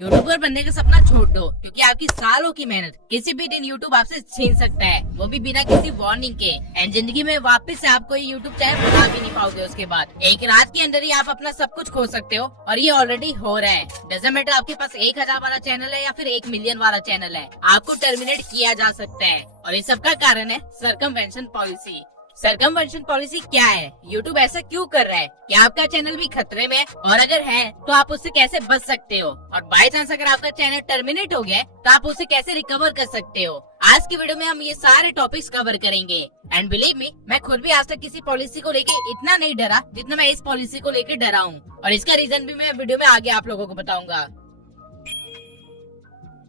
YouTuber बनने का सपना छोड़ दो, क्योंकि आपकी सालों की मेहनत किसी भी दिन यूट्यूब आपसे छीन सकता है, वो भी बिना किसी वार्निंग के। एंड जिंदगी में वापस से आप कोई यूट्यूब चैनल बना भी नहीं पाओगे। उसके बाद एक रात के अंदर ही आप अपना सब कुछ खो सकते हो, और ये ऑलरेडी हो रहा है। डजंट मैटर आपके पास 1000 वाला चैनल है या फिर 1 मिलियन वाला चैनल है, आपको टर्मिनेट किया जा सकता है। और इस सब का कारण है सर्कमवेंशन पॉलिसी। सर्कमवेंशन पॉलिसी क्या है? यूट्यूब ऐसा क्यों कर रहा है? क्या आपका चैनल भी खतरे में है? और अगर है तो आप उससे कैसे बच सकते हो? और बाय चांस अगर आपका चैनल टर्मिनेट हो गया है तो आप उसे कैसे रिकवर कर सकते हो? आज की वीडियो में हम ये सारे टॉपिक्स कवर करेंगे। एंड बिलीव मी, मैं खुद भी आज तक किसी पॉलिसी को लेके इतना नहीं डरा जितना मैं इस पॉलिसी को लेके डरा हूँ, और इसका रीजन भी मैं वीडियो में आगे आप लोगों को बताऊंगा।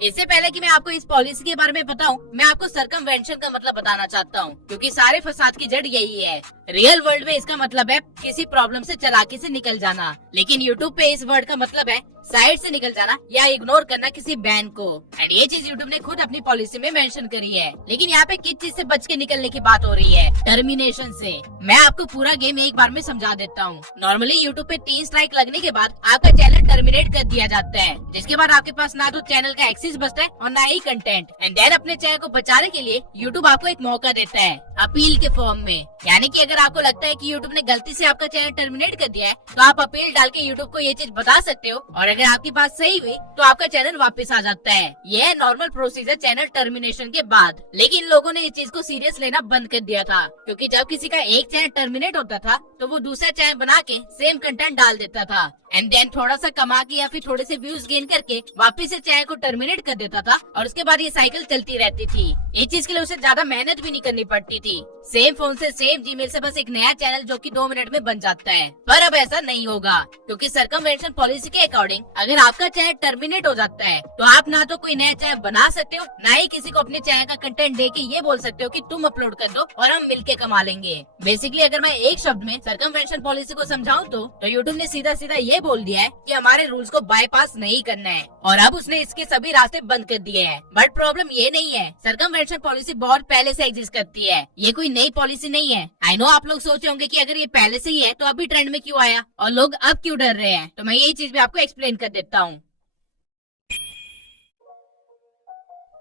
इससे पहले कि मैं आपको इस पॉलिसी के बारे में बताऊं, मैं आपको सर्कमवेंशन का मतलब बताना चाहता हूं, क्योंकि सारे फसाद की जड़ यही है। रियल वर्ल्ड में इसका मतलब है किसी प्रॉब्लम से चालाकी से निकल जाना, लेकिन यूट्यूब पे इस वर्ड का मतलब है साइड से निकल जाना या इग्नोर करना किसी बैन को। एंड ये चीज यूट्यूब ने खुद अपनी पॉलिसी में मेंशन करी है। लेकिन यहाँ पे किस चीज से बच के निकलने की बात हो रही है? टर्मिनेशन से। मैं आपको पूरा गेम एक बार में समझा देता हूँ। नॉर्मली यूट्यूब पे 3 स्ट्राइक लगने के बाद आपका चैनल टर्मिनेट कर दिया जाता है, जिसके बाद आपके पास ना तो चैनल का एक्सेस बचता है और ना ही कंटेंट। एंड देन अपने चैनल को बचाने के लिए यूट्यूब आपको एक मौका देता है अपील के फॉर्म में। यानी कि अगर आपको लगता है कि यूट्यूब ने गलती से आपका चैनल टर्मिनेट कर दिया है, तो आप अपील डाल के यूट्यूब को ये चीज बता सकते हो, और अगर आपकी बात सही हुई तो आपका चैनल वापस आ जाता है। यह है नॉर्मल प्रोसीजर चैनल टर्मिनेशन के बाद। लेकिन लोगों ने इस चीज को सीरियस लेना बंद कर दिया था, क्योंकि जब किसी का एक चैनल टर्मिनेट होता था तो वो दूसरा चैनल बना के सेम कंटेंट डाल देता था, एंड देन थोड़ा सा कमा के या फिर थोड़े से व्यूज गेन करके वापस से चैनल को टर्मिनेट कर देता था, और उसके बाद ये साइकिल चलती रहती थी। ये चीज के लिए उसे ज्यादा मेहनत भी नहीं करनी पड़ती थी। सेम फोन से सेम जीमेल से बस एक नया चैनल जो कि 2 मिनट में बन जाता है। पर अब ऐसा नहीं होगा, क्योंकि सर्कमवेंशन पॉलिसी के अकॉर्डिंग अगर आपका चैनल टर्मिनेट हो जाता है तो आप ना तो कोई नया चैनल बना सकते हो, ना ही किसी को अपने चैनल का कंटेंट दे के ये बोल सकते हो कि तुम अपलोड कर दो और हम मिलके कमा लेंगे। बेसिकली अगर मैं एक शब्द में सर्कमवेंशन पॉलिसी को समझाऊं तो यूट्यूब ने सीधा सीधा ये बोल दिया है कि हमारे रूल्स को बाईपास नहीं करना है, और अब उसने इसके सभी रास्ते बंद कर दिए हैं। बट प्रॉब्लम ये नहीं है, सर्कमवेंशन पॉलिसी बहुत पहले से एग्जिस्ट करती है, ये कोई नई पॉलिसी नहीं है। आई नो आप लोग सोचे होंगे कि अगर ये पहले से ही है तो अभी ट्रेंड में क्यों आया और लोग अब क्यों डर रहे हैं, तो मैं यही चीज भी आपको एक्सप्लेन कर देता हूँ।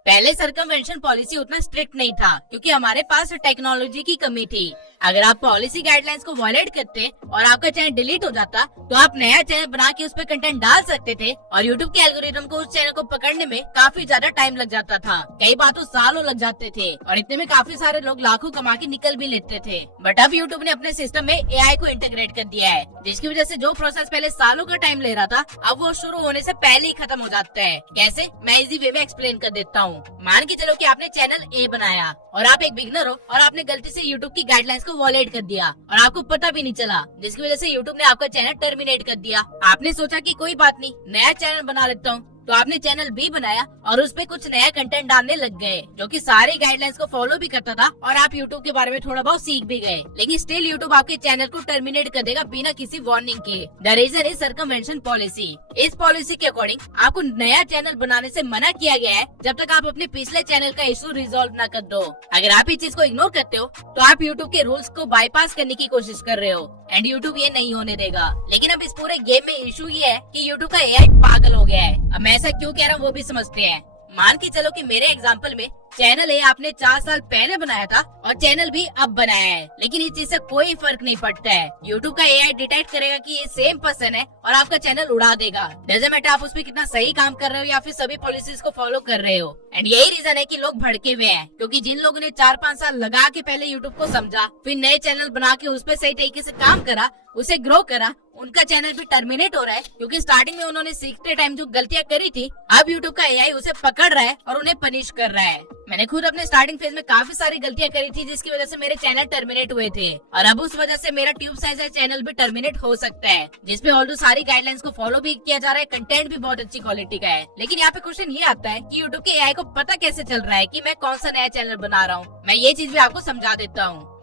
पहले सर्कमवेंशन पॉलिसी उतना स्ट्रिक्ट नहीं था, क्योंकि हमारे पास टेक्नोलॉजी की कमी थी। अगर आप पॉलिसी गाइडलाइंस को वायलेट करते और आपका चैनल डिलीट हो जाता तो आप नया चैनल बना के उस पर कंटेंट डाल सकते थे, और यूट्यूब के एल्गोरिथम को उस चैनल को पकड़ने में काफी ज्यादा टाइम लग जाता था। कई बार तो सालों लग जाते थे, और इतने में काफी सारे लोग लाखों कमा के निकल भी लेते थे। बट अब यूट्यूब ने अपने सिस्टम में एआई को इंटीग्रेट कर दिया है, जिसकी वजह से जो प्रोसेस पहले सालों का टाइम ले रहा था अब वो शुरू होने से पहले ही खत्म हो जाता है। कैसे? मैं इजी वे में एक्सप्लेन कर देता हूँ। मान के चलो कि आपने चैनल ए बनाया और आप एक बिगनर हो, और आपने गलती से यूट्यूब की गाइडलाइंस को वॉयलेट कर दिया और आपको पता भी नहीं चला, जिसकी वजह से यूट्यूब ने आपका चैनल टर्मिनेट कर दिया। आपने सोचा कि कोई बात नहीं, नया चैनल बना लेता हूँ, तो आपने चैनल बी बनाया और उस पे कुछ नया कंटेंट डालने लग गए, जो कि सारे गाइडलाइंस को फॉलो भी करता था, और आप यूट्यूब के बारे में थोड़ा बहुत सीख भी गए। लेकिन स्टिल यूट्यूब आपके चैनल को टर्मिनेट कर देगा बिना किसी वार्निंग के। The reason is circumvention policy. इस पॉलिसी के अकॉर्डिंग आपको नया चैनल बनाने से मना किया गया है जब तक आप अपने पिछले चैनल का इशू रिजॉल्व न कर दो। अगर आप इस चीज को इग्नोर करते हो तो आप यूट्यूब के रूल्स को बाईपास करने की कोशिश कर रहे हो, एंड यूट्यूब ये नहीं होने देगा। लेकिन अब इस पूरे गेम में इशू ये है कि यूट्यूब का एआई पागल हो गया है। अब मैं ऐसा क्यों कह रहा हूँ वो भी समझते हैं। मान के चलो कि मेरे एग्जाम्पल में चैनल ए आपने 4 साल पहले बनाया था और चैनल भी अब बनाया है, लेकिन इस चीज से कोई फर्क नहीं पड़ता है। यूट्यूब का एआई डिटेक्ट करेगा कि ये सेम पर्सन है और आपका चैनल उड़ा देगा। डजंट मैटर आप उसमें कितना सही काम कर रहे हो या फिर सभी पॉलिसीज को फॉलो कर रहे हो। एंड यही रीजन है कि लोग भड़के हुए हैं, क्योंकि जिन लोगों ने 4-5 साल लगा के पहले यूट्यूब को समझा, फिर नए चैनल बना के उस पर सही तरीके से काम करा, उसे ग्रो करा, उनका चैनल भी टर्मिनेट हो रहा है, क्योंकि स्टार्टिंग में उन्होंने सीखते टाइम जो गलतियां करी थी अब यूट्यूब का एआई उसे पकड़ रहा है और उन्हें पनिश कर रहा है। मैंने खुद अपने स्टार्टिंग फेज में काफी सारी गलतियां करी थी, जिसकी वजह से मेरे चैनल टर्मिनेट हुए थे, और अब उस वजह से मेरा ट्यूब साइज चैनल भी टर्मिनेट हो सकता है, जिसपे ऑल्दो सारी गाइडलाइंस को फॉलो भी किया जा रहा है, कंटेंट भी बहुत अच्छी क्वालिटी का है। लेकिन यहाँ पे क्वेश्चन ये आता है कि यूट्यूब के एआई को पता कैसे चल रहा है कि मैं कौन सा नया चैनल बना रहा हूँ। मैं ये चीज भी आपको समझा देता हूँ।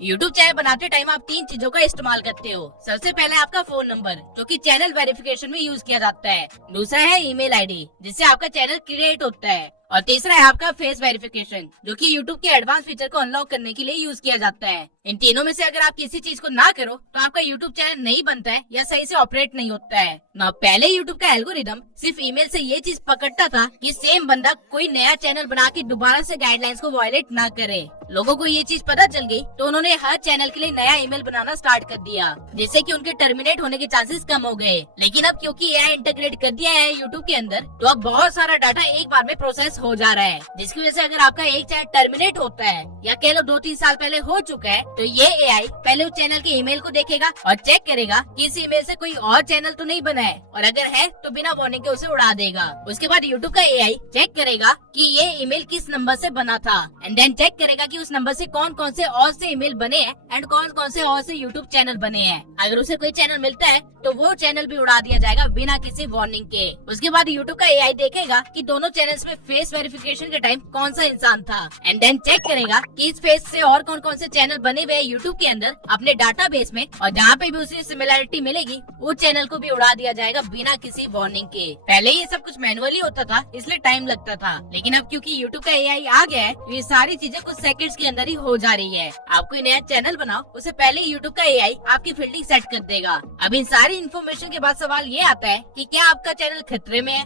यूट्यूब चैनल बनाते टाइम आप 3 चीजों का इस्तेमाल करते हो। सबसे पहले आपका फोन नंबर, जो कि चैनल वेरिफिकेशन में यूज किया जाता है। दूसरा है ईमेल आईडी, जिससे आपका चैनल क्रिएट होता है, और तीसरा है आपका फेस वेरिफिकेशन, जो कि यूट्यूब के एडवांस फीचर को अनलॉक करने के लिए यूज किया जाता है। इन तीनों में से अगर आप किसी चीज को ना करो तो आपका यूट्यूब चैनल नहीं बनता है या सही से ऑपरेट नहीं होता है ना। पहले यूट्यूब का एल्गोरिदम सिर्फ ईमेल से ये चीज पकड़ता था कि सेम बंदा कोई नया चैनल बना के दोबारा से गाइडलाइंस को वायलेट ना करे। लोगों को ये चीज पता चल गई तो उन्होंने हर चैनल के लिए नया ईमेल बनाना स्टार्ट कर दिया, जिससे कि उनके टर्मिनेट होने के चांसेस कम हो गए। लेकिन अब क्योंकि एआई इंटीग्रेट कर दिया है यूट्यूब के अंदर, तो अब बहुत सारा डाटा एक बार में प्रोसेस हो जा रहा है, जिसकी वजह से अगर आपका एक चैनल टर्मिनेट होता है या कह लो 2-3 साल पहले हो चुका है, तो ये एआई पहले उस चैनल के ईमेल को देखेगा और चेक करेगा कि इस ईमेल से कोई और चैनल तो नहीं बना है, और अगर है तो बिना वार्निंग के उसे उड़ा देगा। उसके बाद यूट्यूब का एआई चेक करेगा कि ये ईमेल किस नंबर से बना था, एंड देन चेक करेगा कि उस नंबर से कौन कौन से और से ईमेल बने हैं एंड कौन कौन से और से यूट्यूब चैनल बने हैं। अगर उसे कोई चैनल मिलता है तो वो चैनल भी उड़ा दिया जाएगा बिना किसी वार्निंग के। उसके बाद यूट्यूब का एआई देखेगा कि दोनों चैनल्स में फेस वेरिफिकेशन के टाइम कौन सा इंसान था, एंड देन चेक करेगा कि इस फेस से और कौन कौन से चैनल बने हुए यूट्यूब के अंदर अपने डाटाबेस में, और जहाँ पे भी उसे सिमिलैरिटी मिलेगी वो चैनल को भी उड़ा दिया जाएगा बिना किसी वार्निंग के। पहले ये सब कुछ मैनुअली होता था, इसलिए टाइम लगता था, लेकिन अब क्योंकि यूट्यूब का एआई आ गया है तो ये सारी चीजें कुछ सेकंड्स के अंदर ही हो जा रही है। आप कोई नया चैनल बनाओ, उससे पहले यूट्यूब का एआई आपकी फील्डिंग सेट कर देगा। अब इन सारी इन्फॉर्मेशन के बाद सवाल ये आता है कि क्या आपका चैनल खतरे में है?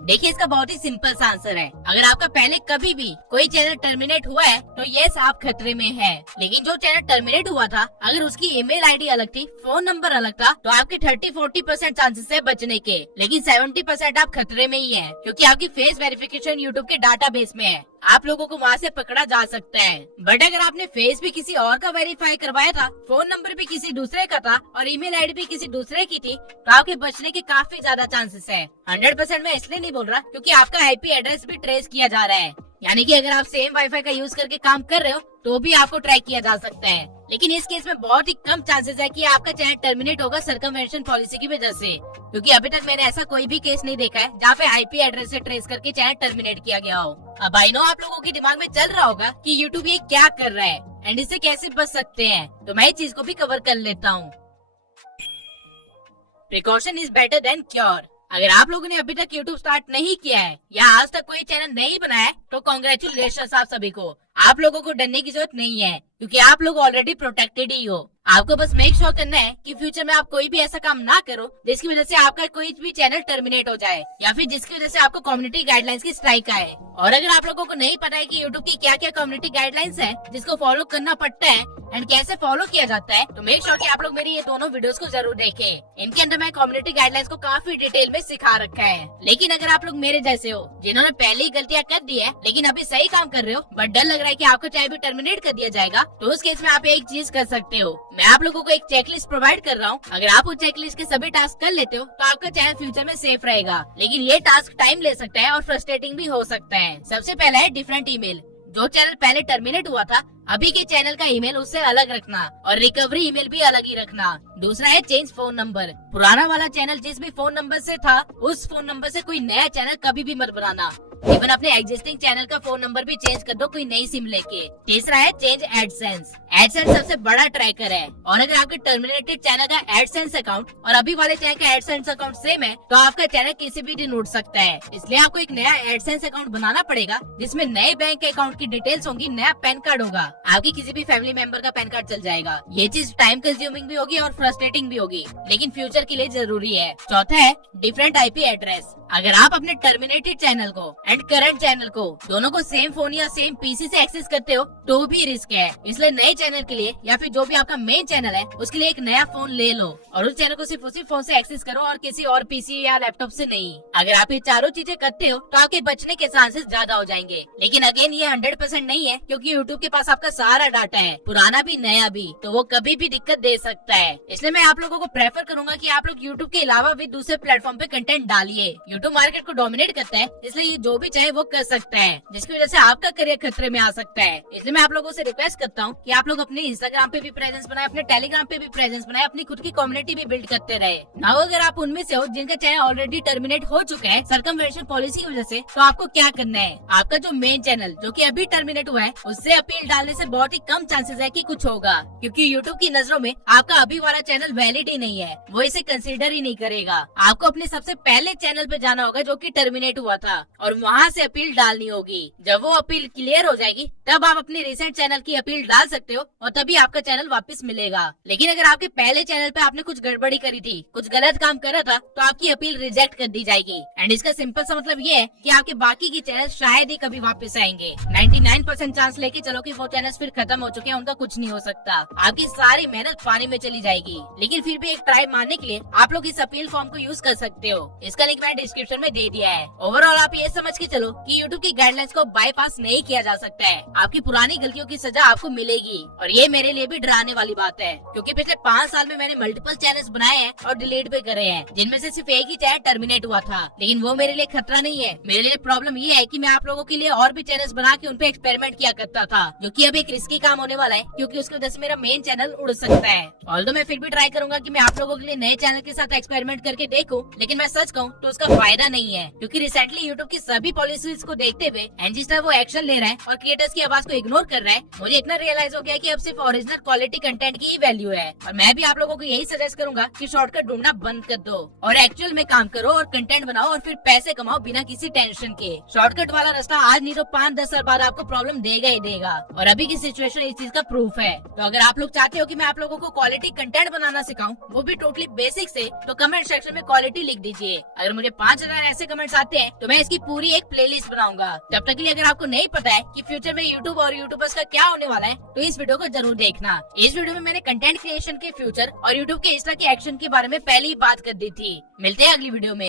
देखिए, इसका बहुत ही सिंपल सा आंसर है। अगर आपका पहले कभी भी कोई चैनल टर्मिनेट हुआ है तो यस, आप खतरे में है। लेकिन जो चैनल टर्मिनेट हुआ था, अगर उसकी ईमेल आईडी अलग थी, फोन नंबर अलग था, तो आपके 30-40% चांसेस है बचने के, लेकिन 70% आप खतरे में ही है, क्योंकि आपकी फेस वेरिफिकेशन यूट्यूब के डाटाबेस में है। आप लोगों को वहाँ से पकड़ा जा सकता है। बट अगर आपने फेस भी किसी और का वेरीफाई करवाया था, फोन नंबर भी किसी दूसरे का था और ईमेल आईडी भी किसी दूसरे की थी, तो आपके बचने के काफी ज्यादा चांसेस है। 100% मैं इसलिए नहीं बोल रहा क्योंकि आपका आईपी एड्रेस भी ट्रेस किया जा रहा है, यानी कि अगर आप सेम वाईफाई का यूज करके काम कर रहे हो तो भी आपको ट्रैक किया जा सकता है। लेकिन इस केस में बहुत ही कम चांसेस है कि आपका चैनल टर्मिनेट होगा सर्कमवेंशन पॉलिसी की वजह से, क्योंकि अभी तक मैंने ऐसा कोई भी केस नहीं देखा है जहाँ पे आईपी एड्रेस से ट्रेस करके चैनल टर्मिनेट किया गया हो। अब आई नो आप लोगों के दिमाग में चल रहा होगा कि यूट्यूब ये क्या कर रहा है एंड इससे कैसे बच सकते हैं, तो मैं इस चीज को भी कवर कर लेता हूँ। Precaution is better than cure. अगर आप लोगों ने अभी तक यूट्यूब स्टार्ट नहीं किया है या आज तक कोई चैनल नहीं बनाया है, तो कॉन्ग्रेचुलेशन आप सभी को। आप लोगों को डरने की जरूरत नहीं है, क्योंकि आप लोग ऑलरेडी प्रोटेक्टेड ही हो। आपको बस मेक श्योर करना है कि फ्यूचर में आप कोई भी ऐसा काम ना करो जिसकी वजह से आपका कोई भी चैनल टर्मिनेट हो जाए, या फिर जिसकी वजह से आपको कम्युनिटी गाइडलाइंस की स्ट्राइक आए। और अगर आप लोगों को नहीं पता है कि यूट्यूब की क्या क्या कम्युनिटी गाइडलाइंस है जिसको फॉलो करना पड़ता है एंड कैसे फॉलो किया जाता है, तो मेक श्योर कि आप लोग मेरी ये दोनों वीडियोस को जरूर देखें। इनके अंदर मैं कम्युनिटी गाइडलाइंस को काफी डिटेल में सिखा रखा है। लेकिन अगर आप लोग मेरे जैसे हो जिन्होंने पहले ही गलतियां कर दी है लेकिन अभी सही काम कर रहे हो, बट डर लग रहा है कि आपको चाहे भी टर्मिनेट कर दिया जाएगा, तो उस केस में आप एक चीज कर सकते हो। मैं आप लोगों को एक चेकलिस्ट प्रोवाइड कर रहा हूँ। अगर आप उस चेकलिस्ट के सभी टास्क कर लेते हो तो आपका चैनल फ्यूचर में सेफ रहेगा, लेकिन ये टास्क टाइम ले सकता है और फ्रस्ट्रेटिंग भी हो सकता है। सबसे पहला है डिफरेंट ईमेल। जो चैनल पहले टर्मिनेट हुआ था, अभी के चैनल का ईमेल उससे अलग रखना और रिकवरी ईमेल भी अलग ही रखना। दूसरा है चेंज फोन नंबर। पुराना वाला चैनल जिस भी फोन नंबर से था, उस फोन नंबर से कोई नया चैनल कभी भी मत बनाना। इवन अपने एग्जिस्टिंग चैनल का फोन नंबर भी चेंज कर दो कोई नई सिम लेके। तीसरा है चेंज एडसेंस। एडसेंस सबसे बड़ा ट्रैकर है, और अगर आपके टर्मिनेटेड चैनल का एडसेंस अकाउंट और अभी वाले चैनल का एडसेंस अकाउंट सेम है, तो आपका चैनल किसी भी दिन उठ सकता है। इसलिए आपको एक नया एडसेंस अकाउंट बनाना पड़ेगा जिसमें नए बैंक अकाउंट की डिटेल्स होंगी, नया पैन कार्ड होगा, आपकी किसी भी फैमिली मेंबर का पैन कार्ड चल जाएगा। ये चीज टाइम कंज्यूमिंग भी होगी और फ्रस्ट्रेटिंग भी होगी, लेकिन फ्यूचर के लिए जरूरी है। चौथा है डिफरेंट आईपी एड्रेस। अगर आप अपने टर्मिनेटेड चैनल को एंड करंट चैनल को दोनों को सेम फोन या सेम पीसी से एक्सेस करते हो तो भी रिस्क है। इसलिए नए चैनल के लिए या फिर जो भी आपका मेन चैनल है उसके लिए एक नया फोन ले लो और उस चैनल को सिर्फ उसी फोन से एक्सेस करो और किसी और पीसी या लैपटॉप से नहीं। अगर आप ये चारों चीजें करते हो तो आपके बचने के चांसेस ज्यादा हो जाएंगे। लेकिन अगेन ये 100% नहीं है, क्योंकि यूट्यूब के पास आपका सारा डाटा है, पुराना भी नया भी, तो वो कभी भी दिक्कत दे सकता है। इसलिए मैं आप लोगों को प्रेफर करूंगा कि आप लोग यूट्यूब के अलावा भी दूसरे प्लेटफॉर्म पे कंटेंट डालिए। यूट्यूब मार्केट को डोमिनेट करता है, इसलिए जो भी चाहे वो कर सकता है, जिसकी वजह से आपका करियर खतरे में आ सकता है। इसलिए मैं आप लोगों से रिक्वेस्ट करता हूँ कि आप लोग अपने इंस्टाग्राम पे भी प्रेजेंस बनाए, अपने टेलीग्राम पे भी प्रेजेंस बनाए, अपनी खुद की कम्युनिटी भी बिल्ड करते रहे। ना अगर आप उनमें से हो जिनका चैनल ऑलरेडी टर्मिनेट हो चुका है सर्कमवेंशन पॉलिसी की वजह से, तो आपको क्या करना है, आपका जो मेन चैनल जो कि अभी टर्मिनेट हुआ है उससे अपील डालने से बहुत ही कम चांसेस है कि कुछ होगा, क्योंकि यूट्यूब की नजरों में आपका अभी वाला चैनल वैलिड ही नहीं है, वो इसे कंसीडर ही नहीं करेगा। आपको अपने सबसे पहले चैनल पे जाना होगा जो कि टर्मिनेट हुआ था और वहाँ से अपील डालनी होगी। जब वो अपील क्लियर हो जाएगी तब आप अपने रिसेंट चैनल की अपील डाल सकते हो और तभी आपका चैनल वापस मिलेगा। लेकिन अगर आपके पहले चैनल पे आपने कुछ गड़बड़ी करी थी, कुछ गलत काम करा था, तो आपकी अपील रिजेक्ट कर दी जाएगी। एंड इसका सिंपल सा मतलब ये है कि आपके बाकी के चैनल शायद ही कभी वापस आएंगे। 99% चांस लेके चलो कि वो चैनल फिर खत्म हो चुके हैं, उनका कुछ नहीं हो सकता, आपकी सारी मेहनत पानी में चली जाएगी। लेकिन फिर भी एक ट्राई मारने के लिए आप लोग इस अपील फॉर्म को यूज कर सकते हो। इसका लिंक मैंने डिस्क्रिप्शन में दे दिया है। ओवरऑल आप ये समझ के चलो कि यूट्यूब की गाइडलाइंस को बाईपास नहीं किया जा सकता है। आपकी पुरानी गलतियों की सजा आपको मिलेगी और ये मेरे लिए भी डराने वाली बात है, क्योंकि पिछले 5 साल में मैंने मल्टीपल चैनल्स बनाए हैं और डिलीट भी करे हैं, जिनमें से सिर्फ एक ही चैनल टर्मिनेट हुआ था। लेकिन वो मेरे लिए खतरा नहीं है। मेरे लिए प्रॉब्लम ये है कि मैं आप लोगों के लिए और भी चैनल्स बना के उन पे एक्सपेरिमेंट किया करता था, जो कि अब एक रिस्की काम होने वाला है, क्योंकि उसकी वजह से मेरा मेन चैनल उड़ सकता है। ऑल्दो मैं फिर भी ट्राई करूंगा कि मैं आप लोगों के लिए नए चैनल के साथ एक्सपेरिमेंट करके देखूं, लेकिन मैं सच कहूं तो उसका फायदा नहीं है, क्योंकि रिसेंटली यूट्यूब की सभी पॉलिसीज को देखते हुए एनजी वो एक्शन ले रहा है और क्रिएटर्स की आवाज को इग्नोर कर रहा है। मुझे इतना रियलाइज हो गया कि अब सिर्फ ओरिजिनल क्वालिटी कंटेंट की ही वैल्यू है। और मैं भी आप लोगों को यही सजेस्ट करूंगा कि शॉर्टकट ढूंढना बंद कर दो और एक्चुअल में काम करो और कंटेंट बनाओ और फिर पैसे कमाओ बिना किसी टेंशन के। शॉर्टकट वाला रास्ता आज नहीं तो 5-10 साल बाद आपको प्रॉब्लम देगा ही देगा, और अभी की सिचुएशन इस चीज का प्रूफ है। तो अगर आप लोग चाहते हो कि मैं आप लोगों को क्वालिटी कंटेंट बनाना सिखाऊं, वो भी टोटली बेसिक से, तो कमेंट सेक्शन में क्वालिटी लिख दीजिए। अगर मुझे 5000 ऐसे कमेंट्स आते हैं तो मैं इसकी पूरी एक प्लेलिस्ट बनाऊंगा। तब तक के लिए अगर आपको नहीं पता है कि फ्यूचर में यूट्यूब और यूट्यूबर्स का क्या होने वाला है, तो इस वीडियो को जरूर देखना। इस वीडियो में मैंने कंटेंट क्रिएशन के फ्यूचर और यूट्यूब के इंस्टा के एक्शन के बारे में पहले ही बात कर दी थी। मिलते हैं अगली वीडियो में।